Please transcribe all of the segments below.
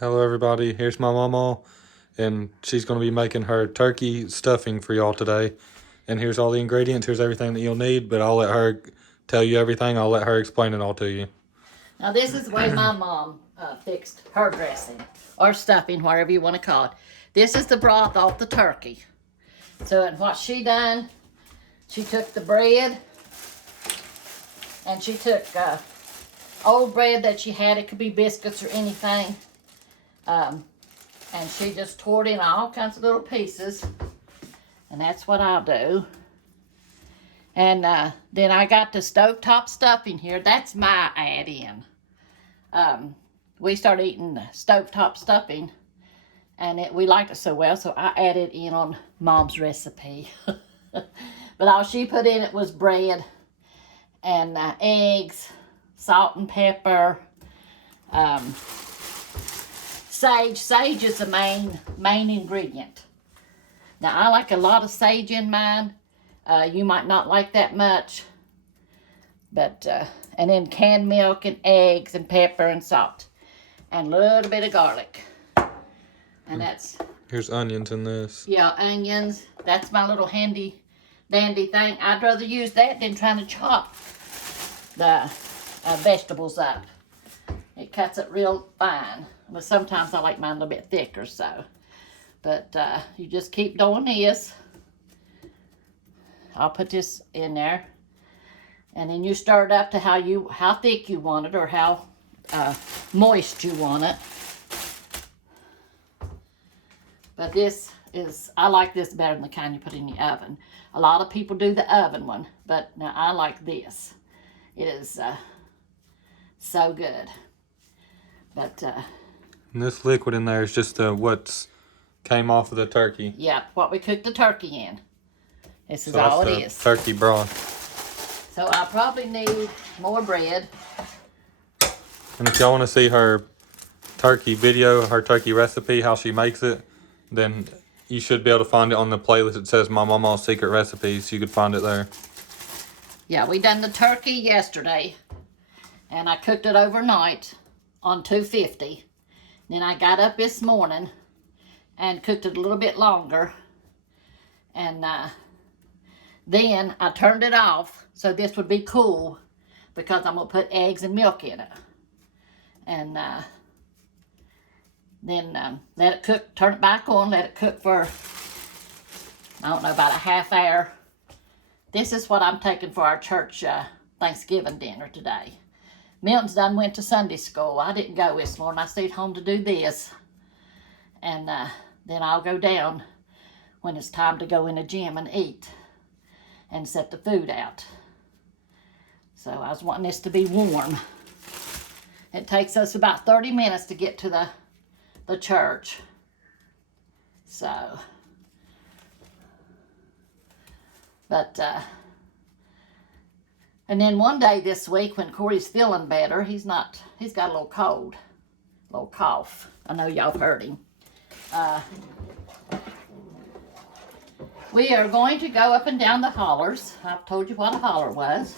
Hello everybody, here's my mama, and she's going to be making her turkey stuffing for y'all today. And here's all the ingredients, here's everything that you'll need, but I'll let her tell you everything, I'll let her explain it all to you. Now this is the way my mom fixed her dressing, or stuffing, whatever you want to call it. This is the broth off the turkey. So and what she done, she took the bread, and she took old bread that she had. It could be biscuits or anything. And she just tore it in all kinds of little pieces. And that's what I'll do. And then I got the stovetop stuffing here. That's my add-in. We started eating stovetop stuffing, and we liked it so well, so I added in on Mom's recipe. But all she put in it was bread and eggs, salt and pepper, sage. Sage is the main ingredient. Now I like a lot of sage in mine. You might not like that much, but and then canned milk and eggs and pepper and salt and a little bit of garlic. And that's, here's onions in this. Yeah, onions. That's my little handy dandy thing. I'd rather use that than trying to chop the vegetables up. It cuts it real fine. But sometimes I like mine a little bit thicker, so. But you just keep doing this. I'll put this in there. And then you stir it up to how thick you want it, or how moist you want it. But this is, I like this better than the kind you put in the oven. A lot of people do the oven one, but now I like this. It is so good. But and this liquid in there is just what came off of the turkey. Yeah, what we cooked the turkey in. This is So all that's it the is. turkey broth. So I probably need more bread. And if y'all want to see her turkey video, her turkey recipe, how she makes it, then you should be able to find it on the playlist. It says My Mama's Secret Recipes. You could find it there. Yeah, we done the turkey yesterday, and I cooked it overnight on 250. Then I got up this morning and cooked it a little bit longer, and then I turned it off so this would be cool, because I'm going to put eggs and milk in it. And then let it cook, turn it back on, let it cook for, I don't know, about a half hour. This is what I'm taking for our church Thanksgiving dinner today. Milton's done went to Sunday school. I didn't go this morning. I stayed home to do this. And then I'll go down when it's time to go in the gym and eat and set the food out. So I was wanting this to be warm. It takes us about 30 minutes to get to the church. So, but, and then one day this week when Corey's feeling better, he's got a little cold, a little cough. I know y'all have heard him. We are going to go up and down the hollers. I've told you what a holler was.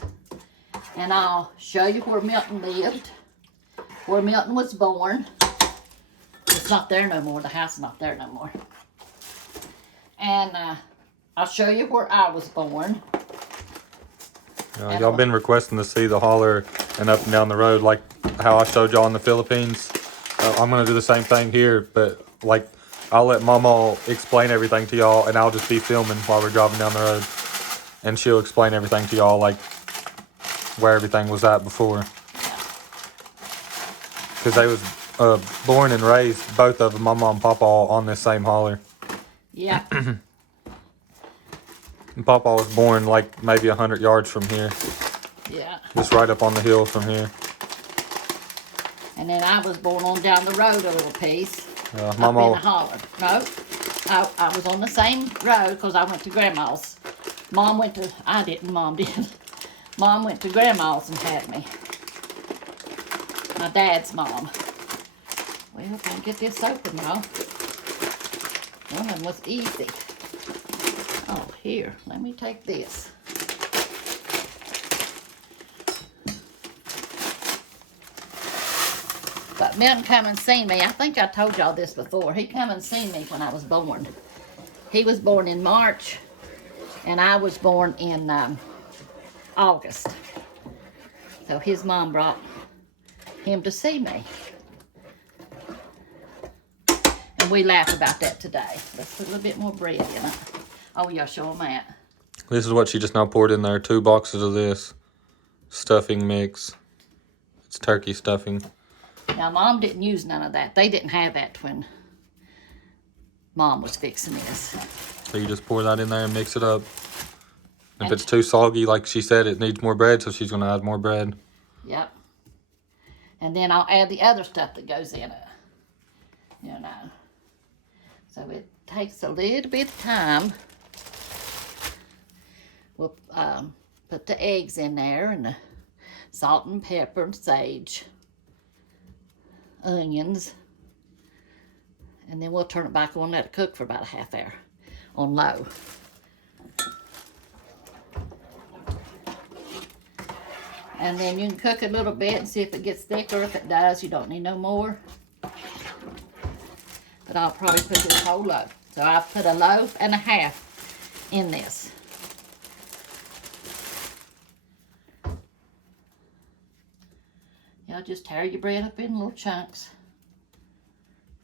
And I'll show you where Milton lived, where Milton was born. It's not there no more. The house is not there no more. And I'll show you where I was born. Y'all been requesting to see the holler and up and down the road like how I showed y'all in the Philippines. I'm going to do the same thing here, but like I'll let Mama explain everything to y'all, and I'll just be filming while we're driving down the road. And she'll explain everything to y'all, like where everything was at before. Because they was born and raised, both of them, Mama and Papa, on this same holler. Yeah. And Papa was born like maybe 100 yards from here. Yeah. Just right up on the hill from here. And then I was born on down the road a little piece. Mama. Up in the holler. No, I was on the same road because I went to Grandma's. Mom went to, I didn't, Mom did. Mom went to Grandma's and had me. My dad's mom. Well, can I get this open now? One of them was easy. Oh, here, let me take this. So, Milton come and see me. I think I told y'all this before. He come and see me when I was born. He was born in March, and I was born in August. So his mom brought him to see me. And we laugh about that today. Let's put a little bit more bread in it. Oh, yeah, show them that. This is what she just now poured in there. 2 boxes of this stuffing mix. It's turkey stuffing. Now, Mom didn't use none of that. They didn't have that when Mom was fixing this. So you just pour that in there and mix it up. If it's too soggy, like she said, it needs more bread, so she's going to add more bread. Yep. And then I'll add the other stuff that goes in it. You know. So it takes a little bit of time. We'll put the eggs in there and the salt and pepper and sage. Onions. And then we'll turn it back on and let it cook for about a half hour on low. And then you can cook it a little bit and see if it gets thicker. If it does, you don't need no more. But I'll probably put this whole loaf. So I've put a loaf and a half in this. Y'all just tear your bread up in little chunks.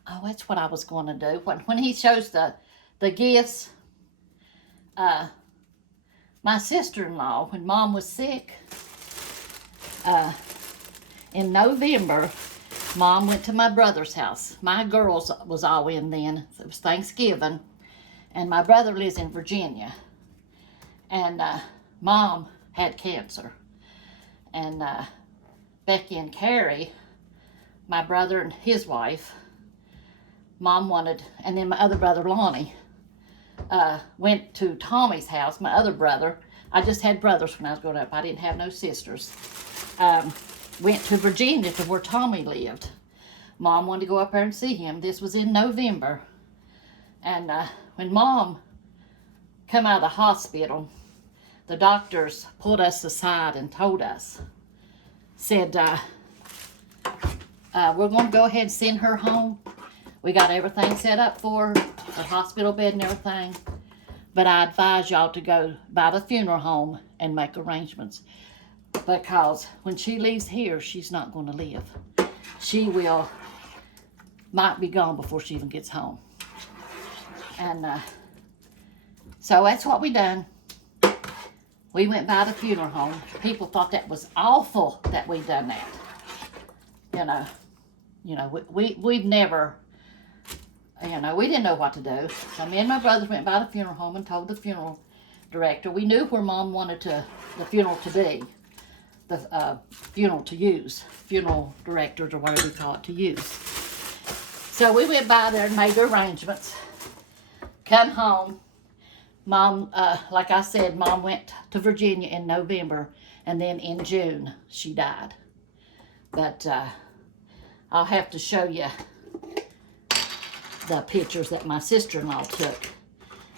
Oh, that's what I was going to do. When he shows the gifts, my sister-in-law, when Mom was sick, in November, Mom went to my brother's house. My girls was all in then. It was Thanksgiving. And my brother lives in Virginia. And Mom had cancer. And Becky and Carrie, my brother and his wife, Mom wanted, and then my other brother, Lonnie, went to Tommy's house, my other brother. I just had brothers when I was growing up. I didn't have no sisters. Went to Virginia to where Tommy lived. Mom wanted to go up there and see him. This was in November. And when Mom come out of the hospital, the doctors pulled us aside and told us, said, we're going to go ahead and send her home. We got everything set up for her, the hospital bed and everything. But I advise y'all to go by the funeral home and make arrangements. Because when she leaves here, she's not going to live. She might be gone before she even gets home. And so that's what we done. We went by the funeral home. People thought that was awful that we done that. You know, we've never, we didn't know what to do. So me and my brothers went by the funeral home and told the funeral director. We knew where Mom wanted the funeral to be. The funeral to use. Funeral directors or whatever you call it to use. So we went by there and made the arrangements. Come home. Mom, like I said, Mom went to Virginia in November, and then in June she died. But I'll have to show you the pictures that my sister-in-law took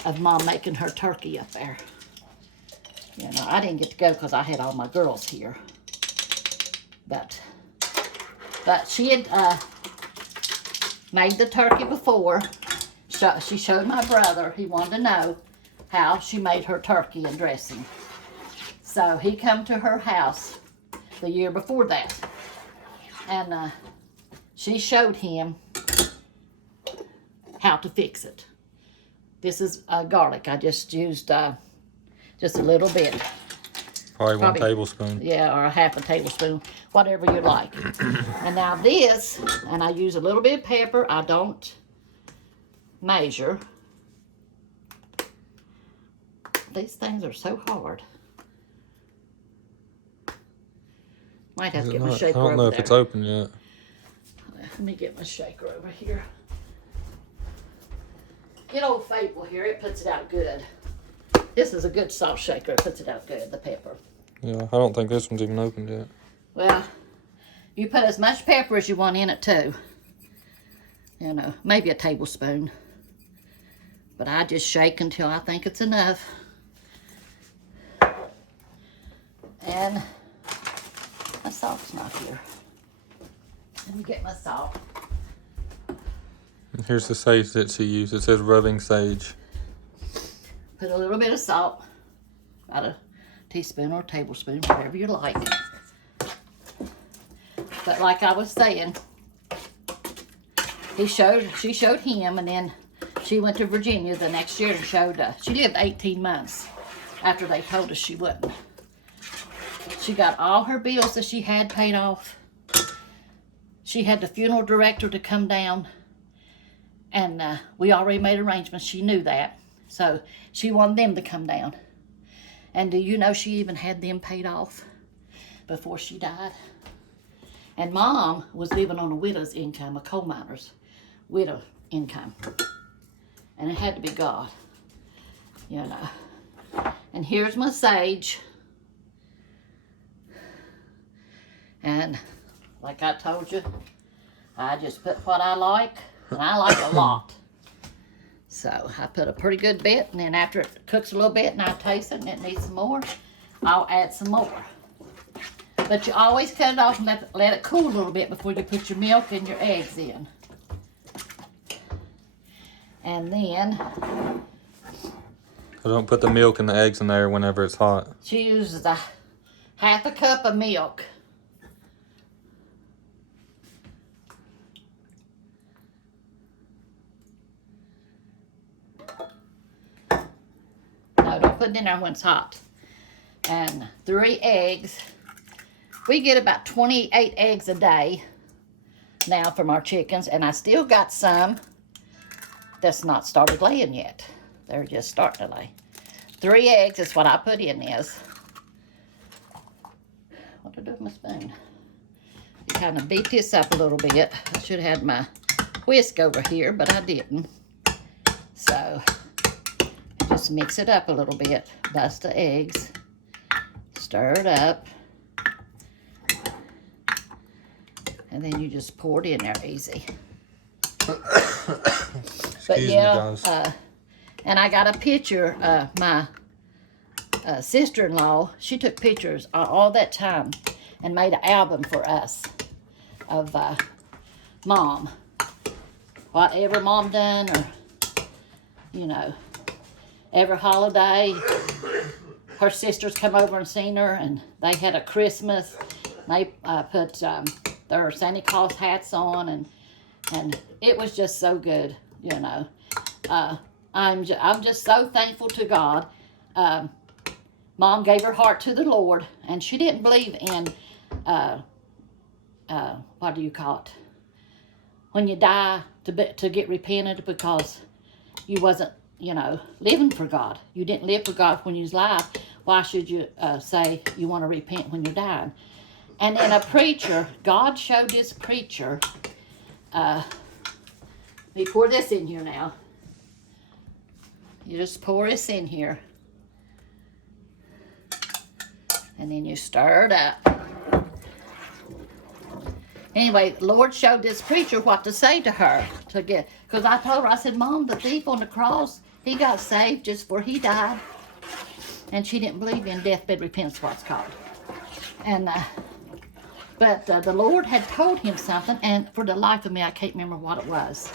of Mom making her turkey up there. I didn't get to go because I had all my girls here. But she had made the turkey before. She showed my brother. He wanted to know how she made her turkey and dressing. So he come to her house the year before that. And she showed him how to fix it. This is garlic. I just used just a little bit. Probably 1 tablespoon. Yeah, or a half a tablespoon, whatever you like. And now this, and I use a little bit of pepper. I don't measure. These things are so hard. Might have to get my shaker over there. I don't know if it's open yet. Let me get my shaker over here. Get old Fable here. It puts it out good. This is a good salt shaker. It puts it out good, the pepper. Yeah, I don't think this one's even opened yet. Well, you put as much pepper as you want in it too. Maybe a tablespoon. But I just shake until I think it's enough. And my salt's not here. Let me get my salt. And here's the sage that she used. It says rubbing sage. Put a little bit of salt, about a teaspoon or a tablespoon, whatever you like. But like I was saying, she showed him, and then she went to Virginia the next year and showed, she lived 18 months after they told us she wouldn't. She got all her bills that she had paid off. She had the funeral director to come down, and we already made arrangements. She knew that. So she wanted them to come down. And do you know she even had them paid off before she died? And Mom was living on a widow's income, a coal miner's widow income. And it had to be God, you know. And here's my sage. And like I told you, I just put what I like, and I like a lot. So I put a pretty good bit, and then after it cooks a little bit and I taste it and it needs some more, I'll add some more. But you always cut it off and let it cool a little bit before you put your milk and your eggs in. And then I don't put the milk and the eggs in there whenever it's hot. she uses a half a cup of milk. No, don't put it in there when it's hot. And 3 eggs. We get about 28 eggs a day now from our chickens, and I still got some that's not started laying yet. They're just starting to lay. 3 eggs is what I put in this. What do I do with my spoon? You kind of beat this up a little bit. I should have had my whisk over here, but I didn't. So just mix it up a little bit. Bust the eggs. Stir it up. And then you just pour it in there easy. But yeah, and I got a picture. My sister-in-law, she took pictures all that time and made an album for us of Mom. Whatever Mom done, or, you know, every holiday, her sisters come over and seen her, and they had a Christmas. They put their Santa Claus hats on, and it was just so good, you know. I'm just so thankful to God. Mom gave her heart to the Lord, and she didn't believe in, what do you call it? When you die, to get repented because you wasn't, you know, living for God. You didn't live for God when you was alive. Why should you say you want to repent when you're dying? And then a preacher, God showed this preacher, let me pour this in here now. You just pour this in here. And then you stir it up. Anyway, the Lord showed this preacher what to say to her. Because I told her, I said, Mom, the thief on the cross, he got saved just before he died. And she didn't believe in deathbed repentance, what's called. And, but the Lord had told him something, and for the life of me, I can't remember what it was.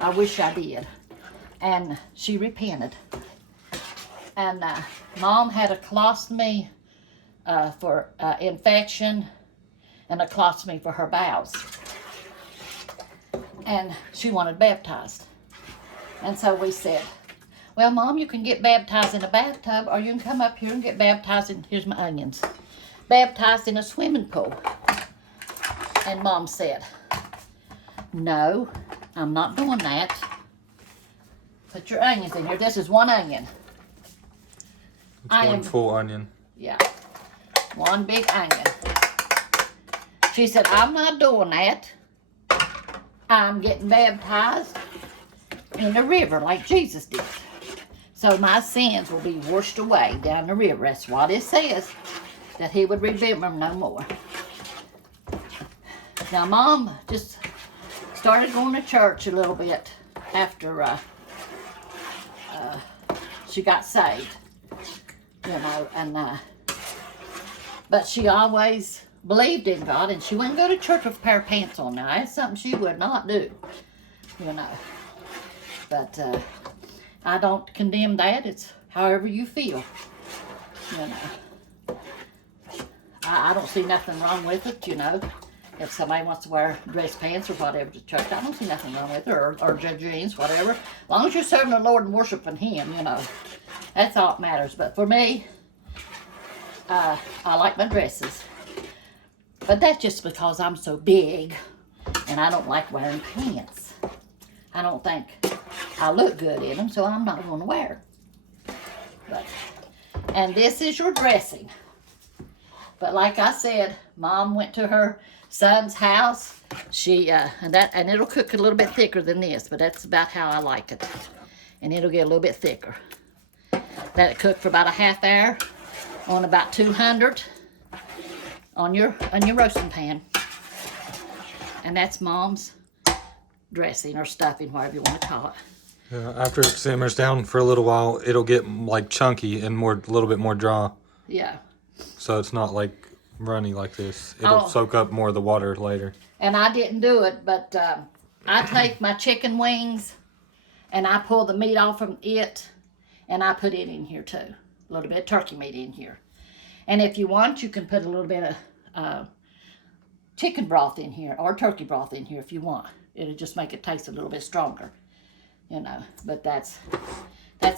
I wish I did. And she repented. And Mom had a colostomy for infection, and a colostomy for her bowels. And she wanted baptized. And so we said, well, Mom, you can get baptized in a bathtub, or you can come up here and get baptized in, here's my onions, baptized in a swimming pool. And Mom said, no, I'm not doing that. Put your onions in here. This is 1 onion. It's one full onion. Yeah, 1 big onion. She said, I'm not doing that. I'm getting baptized in the river like Jesus did. So my sins will be washed away down the river. That's what it says, that he would remember them no more. Now, Mom just started going to church a little bit after she got saved, you know, and but she always believed in God, and she wouldn't go to church with a pair of pants on. Now, that's something she would not do, you know. But I don't condemn that. It's however you feel, you know. I don't see nothing wrong with it, you know. If somebody wants to wear dress pants or whatever to church, I don't see nothing wrong with it, or jeans, whatever. As long as you're serving the Lord and worshiping Him, you know. That's all that matters. But for me, I like my dresses. But that's just because I'm so big and I don't like wearing pants. I don't think I look good in them, so I'm not going to wear them. But, and this is your dressing. But like I said, Mom went to her son's house. She and it'll cook a little bit thicker than this, but that's about how I like it. And it'll get a little bit thicker. Let it cook for about a half hour on about 200 on your roasting pan. And that's Mom's dressing or stuffing, whatever you want to call it. Yeah, after it simmers down for a little while, it'll get like chunky and a little bit more dry. Yeah. So it's not like runny like this. It'll soak up more of the water later. And I didn't do it, but I take my chicken wings and I pull the meat off from it and I put it in here too. A little bit of turkey meat in here. And if you want, you can put a little bit of chicken broth in here or turkey broth in here if you want. It'll just make it taste a little bit stronger, you know. But that's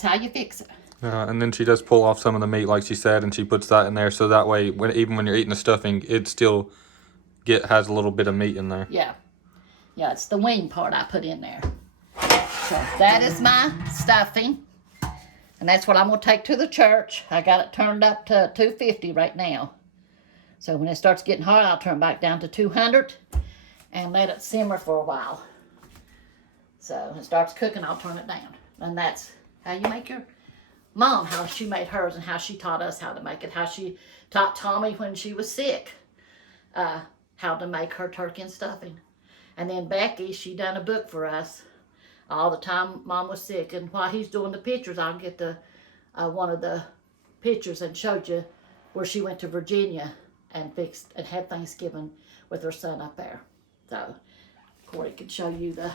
how you fix it. And then she does pull off some of the meat, like she said, and she puts that in there so that way, even when you're eating the stuffing, it still has a little bit of meat in there. Yeah. Yeah, it's the wing part I put in there. So that is my stuffing. And that's what I'm going to take to the church. I got it turned up to 250 right now. So when it starts getting hot, I'll turn back down to 200 and let it simmer for a while. So when it starts cooking, I'll turn it down. And that's how you make your Mom, how she made hers and how she taught us how to make it. How she taught Tommy when she was sick how to make her turkey and stuffing. And then Becky, she done a book for us all the time Mom was sick. And while he's doing the pictures, I'll get the one of the pictures and showed you where she went to Virginia and had Thanksgiving with her son up there. So Corey could show you the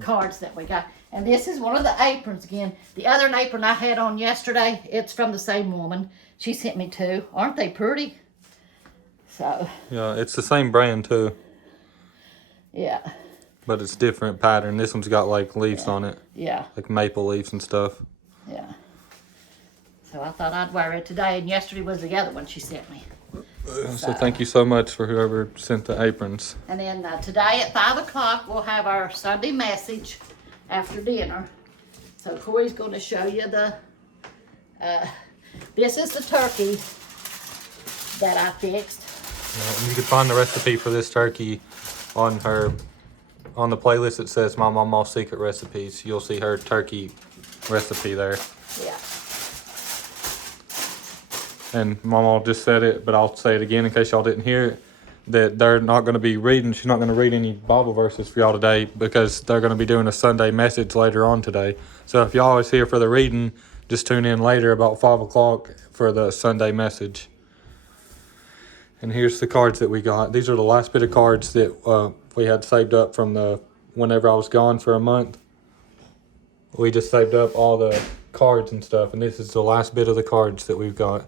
cards that we got. And this is one of the aprons again. The other apron I had on yesterday, it's from the same woman. She sent me two. Aren't they pretty? So. Yeah, it's the same brand too. Yeah. But it's different pattern. This one's got like leaves on it. Yeah. Like maple leaves and stuff. Yeah. So I thought I'd wear it today, and yesterday was the other one she sent me. So thank you so much for whoever sent the aprons. And then today at 5 o'clock, we'll have our Sunday message after dinner. So Corey's going to show you this is the turkey that I fixed. You can find the recipe for this turkey on the playlist that says My Mama's Secret Recipes. You'll see her turkey recipe there. Yeah. And Mama just said it, but I'll say it again in case y'all didn't hear it, that they're not going to be reading, she's not going to read any Bible verses for y'all today because they're going to be doing a Sunday message later on today. So if y'all is here for the reading, just tune in later about 5 o'clock for the Sunday message. And here's the cards that we got. These are the last bit of cards that we had saved up from whenever I was gone for a month. We just saved up all the cards and stuff, and this is the last bit of the cards that we've got.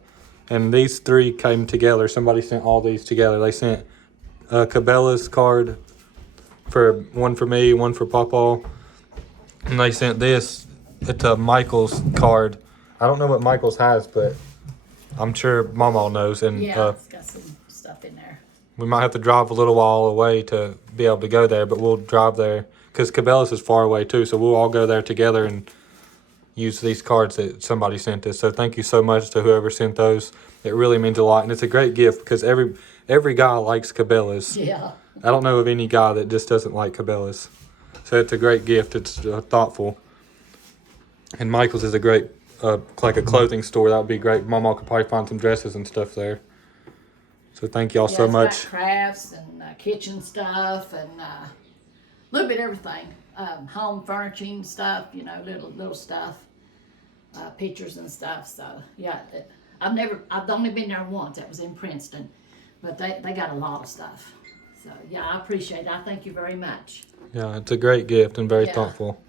And these three came together. Somebody sent all these together. They sent Cabela's card, one for me, one for Papa. And they sent this. It's a Michael's card. I don't know what Michael's has, but I'm sure Mama knows. And Yeah, it's got some stuff in there. we might have to drive a little while away to be able to go there, but we'll drive there. Because Cabela's is far away too, so we'll all go there together and use these cards that somebody sent us. So thank you so much to whoever sent those. It really means a lot, and it's a great gift because every guy likes Cabela's. Yeah. I don't know of any guy that just doesn't like Cabela's. So it's a great gift. It's thoughtful. And Michael's is a great, like a clothing store. That would be great. Mama could probably find some dresses and stuff there. So thank y'all so much. It's got crafts and kitchen stuff and a little bit of everything. Home furnishing stuff, little stuff, pictures and stuff. So yeah, I've only been there once. That was in Princeton, But they got a lot of stuff. So, yeah, I appreciate it. I thank you very much. Yeah, it's a great gift and very Yeah. thoughtful.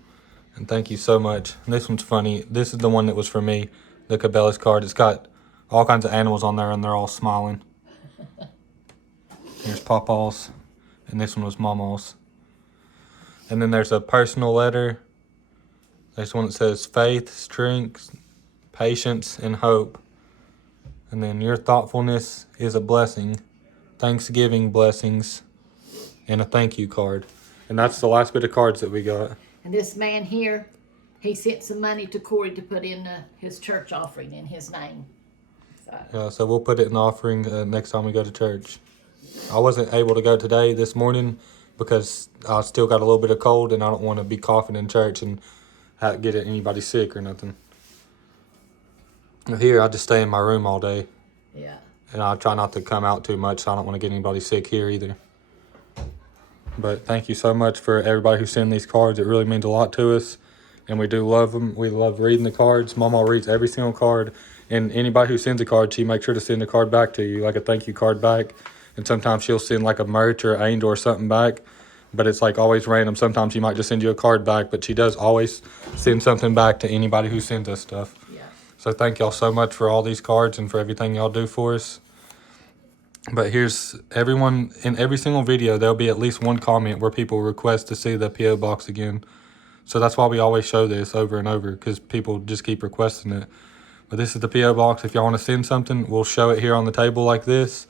And thank you so much. And this one's funny. This is the one that was for me, the Cabela's card. It's got all kinds of animals on there, and they're all smiling. Here's Pawpaws, and this one was mamaws. And then there's a personal letter. There's one that says faith, strength, patience, and hope. And then your thoughtfulness is a blessing. Thanksgiving blessings, and a thank you card. And that's the last bit of cards that we got. And this man here, he sent some money to Corey to put in his church offering in his name. So we'll put it in the offering next time we go to church. I wasn't able to go today, this morning, because I still got a little bit of cold, and I don't want to be coughing in church and get anybody sick or nothing. Here, I just stay in my room all day. Yeah. And I try not to come out too much, so I don't want to get anybody sick here either. But thank you so much for everybody who sent these cards. It really means a lot to us, and we do love them. We love reading the cards. Mama reads every single card, and anybody who sends a card, she makes sure to send a card back to you, like a thank you card back. And sometimes she'll send like a merch or an angel or something back, but it's like always random. Sometimes she might just send you a card back, but she does always send something back to anybody who sends us stuff. Yeah. So thank y'all so much for all these cards and for everything y'all do for us. But here's everyone, in every single video, there'll be at least one comment where people request to see the P.O. box again. So that's why we always show this over and over, because people just keep requesting it. But this is the P.O. box. If y'all want to send something, we'll show it here on the table like this,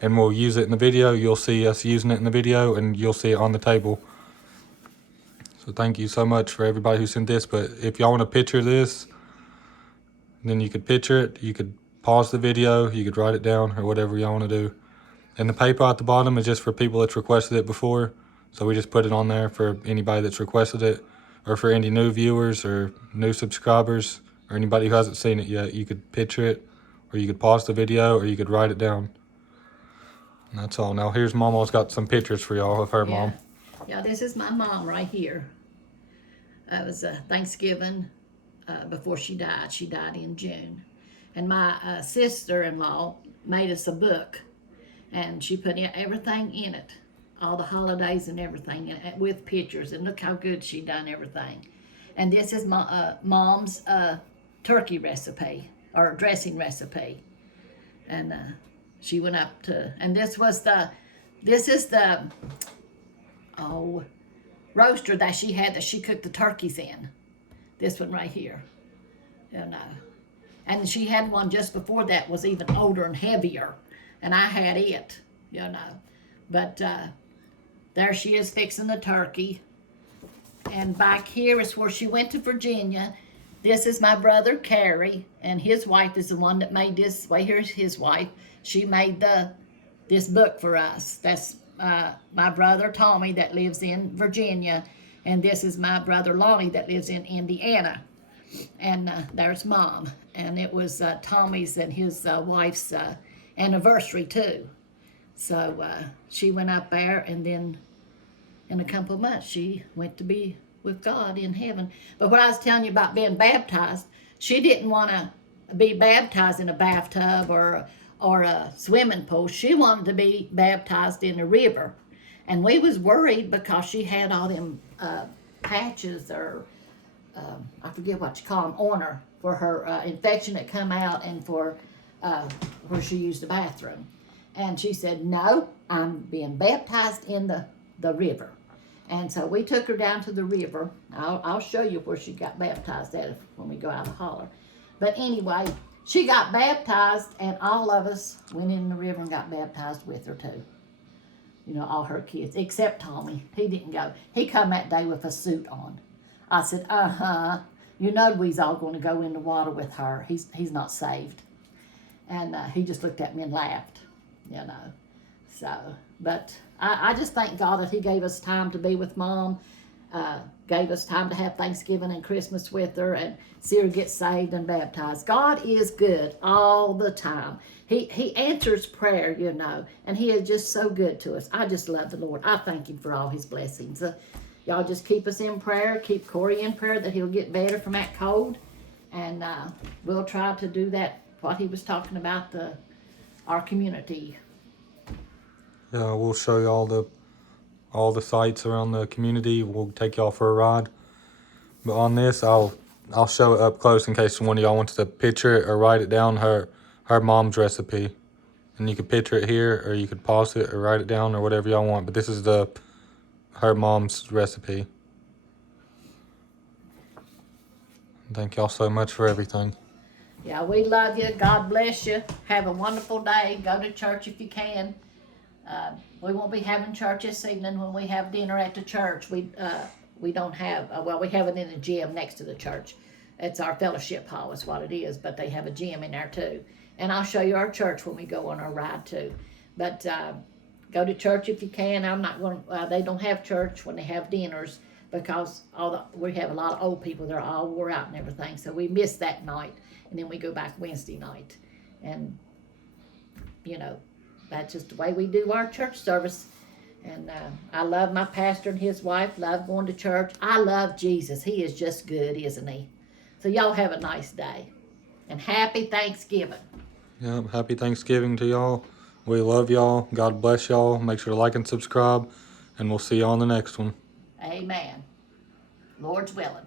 and we'll use it in the video. You'll see us using it in the video, and you'll see it on the table. So thank you so much for everybody who sent this. But if y'all want to picture this, then you could picture it. You could pause the video. You could write it down or whatever y'all want to do. And the paper at the bottom is just for people that's requested it before. So we just put it on there for anybody that's requested it, or for any new viewers or new subscribers or anybody who hasn't seen it yet. You could picture it, or you could pause the video, or you could write it down. And that's all. Now here's Mama's got some pictures for y'all of her mom. Yeah, this is my mom right here. It was Thanksgiving before she died. She died in June. And my sister-in-law made us a book, and she put everything in it, all the holidays and everything, with pictures. And look how good she done everything. And this is my mom's turkey recipe, or dressing recipe. And she went up to, and this is the roaster that she had that she cooked the turkeys in. This one right here, and she had one just before that was even older and heavier, and I had it, but there she is fixing the turkey. And back here is where she went to Virginia. This is my brother Carrie, and his wife is the one that made this. Well, here's his wife. She made this book for us. That's my brother Tommy that lives in Virginia, and this is my brother Lonnie that lives in Indiana. And there's Mom, and it was Tommy's and his wife's anniversary too. So she went up there, and then in a couple of months she went to be with God in heaven. But what I was telling you about being baptized, she didn't want to be baptized in a bathtub or a swimming pool. She wanted to be baptized in a river. And we was worried because she had all them patches, or I forget what you call them, orner, for her infection that come out, and for where she used the bathroom. And she said, no, I'm being baptized in the river. And so we took her down to the river. I'll show you where she got baptized at when we go out of the holler. But anyway, she got baptized, and all of us went in the river and got baptized with her too. All her kids, except Tommy. He didn't go. He come that day with a suit on. I said, we's all going to go in the water with her. He's not saved. And he just looked at me and laughed, So, but I just thank God that he gave us time to be with Mom, gave us time to have Thanksgiving and Christmas with her, and see her get saved and baptized. God is good all the time. He answers prayer, and he is just so good to us. I just love the Lord. I thank him for all his blessings. Y'all just keep us in prayer. Keep Corey in prayer that he'll get better from that cold. And we'll try to do that, what he was talking about, our community Yeah, we'll show you all the sites around the community. We'll take y'all for a ride. But on this, I'll show it up close in case one of y'all wants to picture it or write it down. Her mom's recipe, and you could picture it here, or you could pause it or write it down or whatever y'all want. But this is her mom's recipe. Thank y'all so much for everything. Yeah, we love you. God bless you. Have a wonderful day. Go to church if you can. We won't be having church this evening when we have dinner at the church. We don't have, well, we have it in a gym next to the church. It's our fellowship hall is what it is, but they have a gym in there too. And I'll show you our church when we go on our ride too. But go to church if you can. I'm not going. They don't have church when they have dinners because we have a lot of old people. They're all wore out and everything, so we miss that night, and then we go back Wednesday night, and you know that's just the way we do our church service. And I love my pastor and his wife. Love going to church. I love Jesus. He is just good, isn't he? So y'all have a nice day, and happy Thanksgiving. Yep, happy Thanksgiving to y'all. We love y'all. God bless y'all. Make sure to like and subscribe, and we'll see y'all on the next one. Amen. Lord's willing.